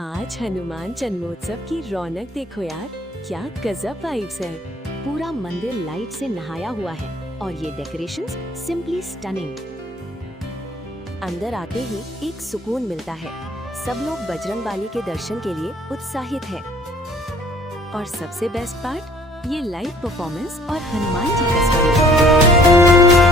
आज हनुमान जन्मोत्सव की रौनक देखो यार, क्या गजब वाइब्स है। पूरा मंदिर लाइट से नहाया हुआ है और ये डेकोरेशंस सिंपली स्टनिंग। अंदर आते ही एक सुकून मिलता है। सब लोग बजरंगबली के दर्शन के लिए उत्साहित हैं। और सबसे बेस्ट पार्ट, ये लाइव परफॉर्मेंस और हनुमान जी का स्वरूप।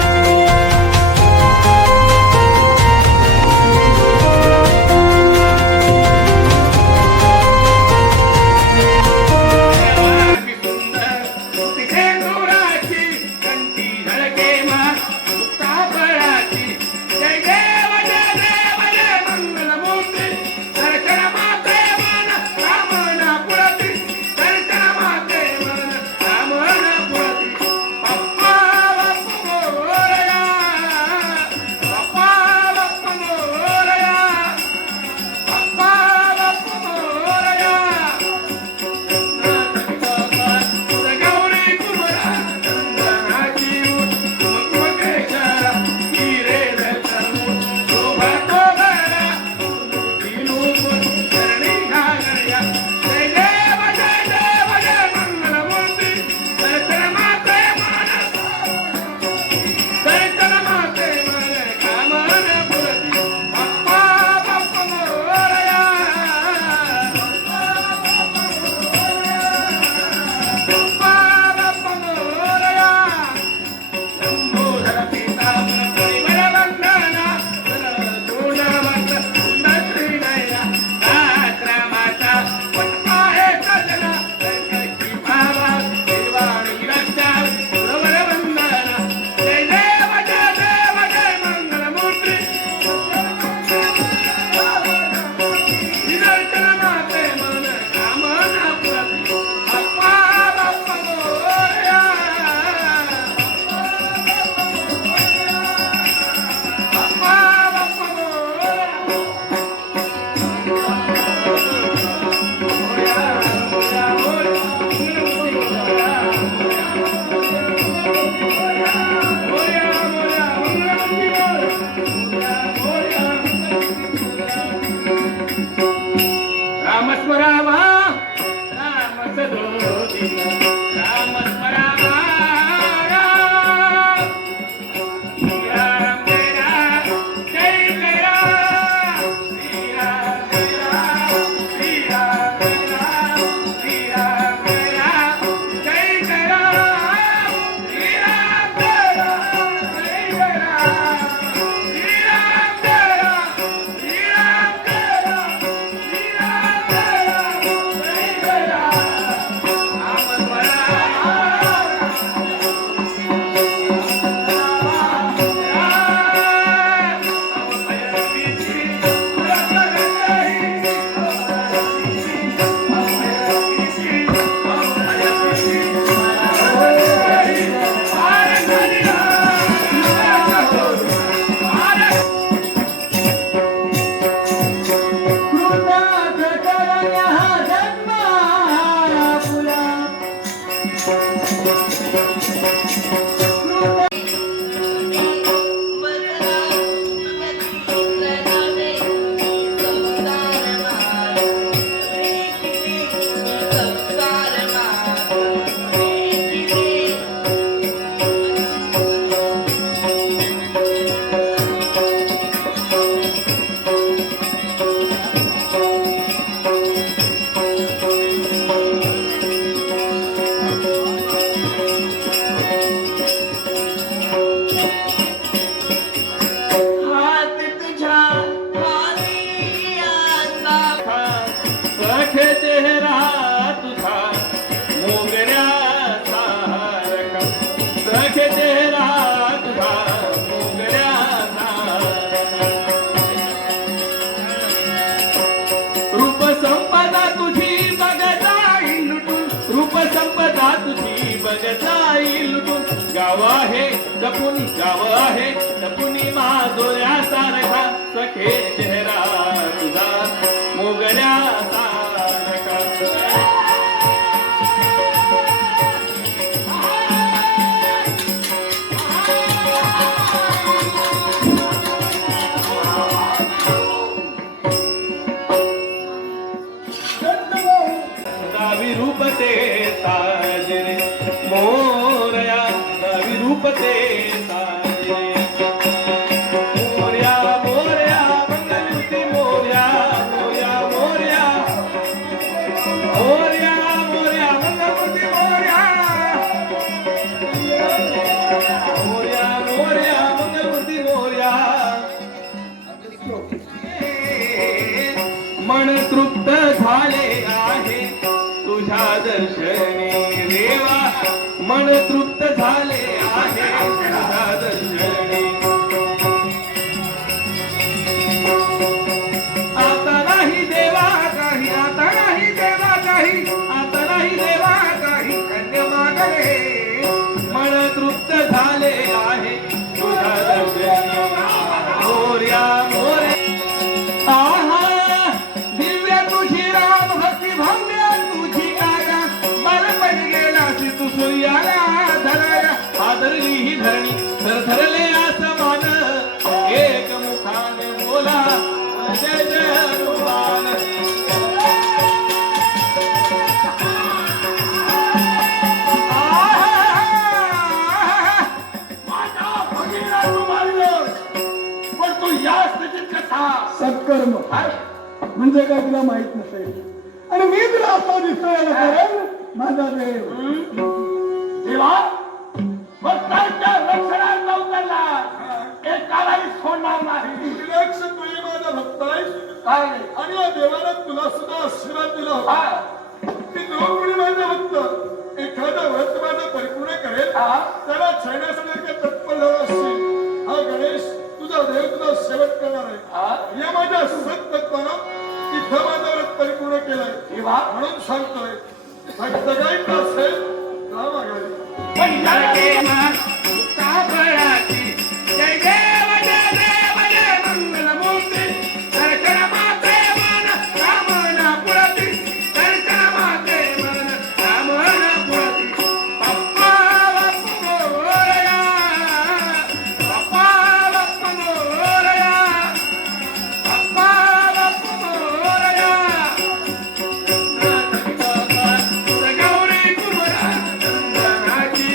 गाव आहे जपुनी गाव आहे जपुनी माधुर्या सारखा सखे चेहरा तुझा मोगऱ्या सारखा रूप ते साजरे मोरया गावी रूप ते साजरे मोरया मोरया मंगलमूर्ती मोरया मोरया मोरया मोरया मोरया मंगलमूर्ती मोरया मोरया मोरया मंगलमूर्ती मोरया मन तृप्त झाले आहे तुझ्या दर्शनी देवा मन तृप्त झाले आहे तुझ्या दर्शनी आता नाही देवा काही आता नाही देवा काही आता नाही देवा काही कन्या मागले मन तृप्त झाले आहे तुझ्या दर्शनी मोरया मोरया आहा दिव्या तुझी राम भक्ती भव्य तुझी काया बलपण गेलासी तू सूर्याला धराया आदरली ही धरणी थरथरले आसमान एक मुखाने बोला जय जय हनुमान माझा भगिनी तू मारलं पण तू या स्थितीत कसा सत्कर्म म्हणजे काय तुला माहित नसेल आणि मी तुला असा दिसतोय याला करेल माझा देव देवा भक्तांच्या रक्षणात नव्हता एकालाही सोडणार नाही लक्ष तुझे माझा भक्त आहे काय नाही आणि या देवाला तुला सुद्धा आशीर्वाद दिला होता की जो कोणी माझा भक्त एखादा व्रत माझा परिपूर्ण करेल त्याला छळण्यासाठी तत्पर झाला असतील हा गणेश तुझा देव तुझा शेवट करणार आहे या माझ्या सत्तत्वानं इथं माझा व्रत परिपूर्ण केलाय देवा म्हणून सांगतोय भक्त गायचं असेल राम आघाडी पण कापडाची जय देव जय देव जय मंगलमूर्ती दर्शन माते मन कामना पुरती दर्शन माते मन कामना पुरती पप्पा बाप्पा मोरया पप्पा बाप्पा मोरया पप्पा बाप्पा मोरया गौरी कुमरा चंदनाची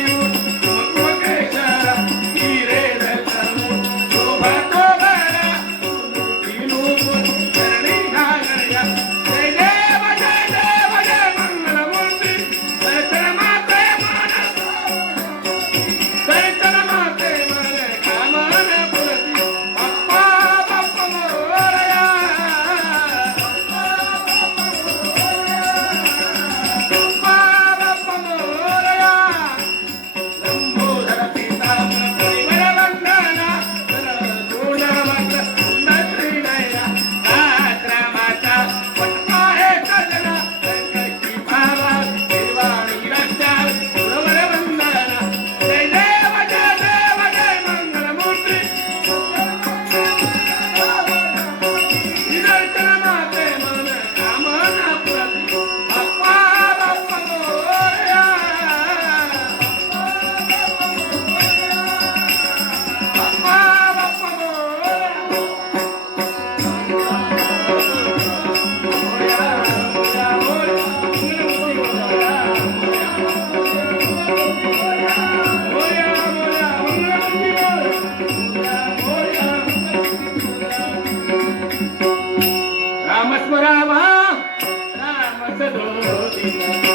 राम स्मरावा राम सदोदिता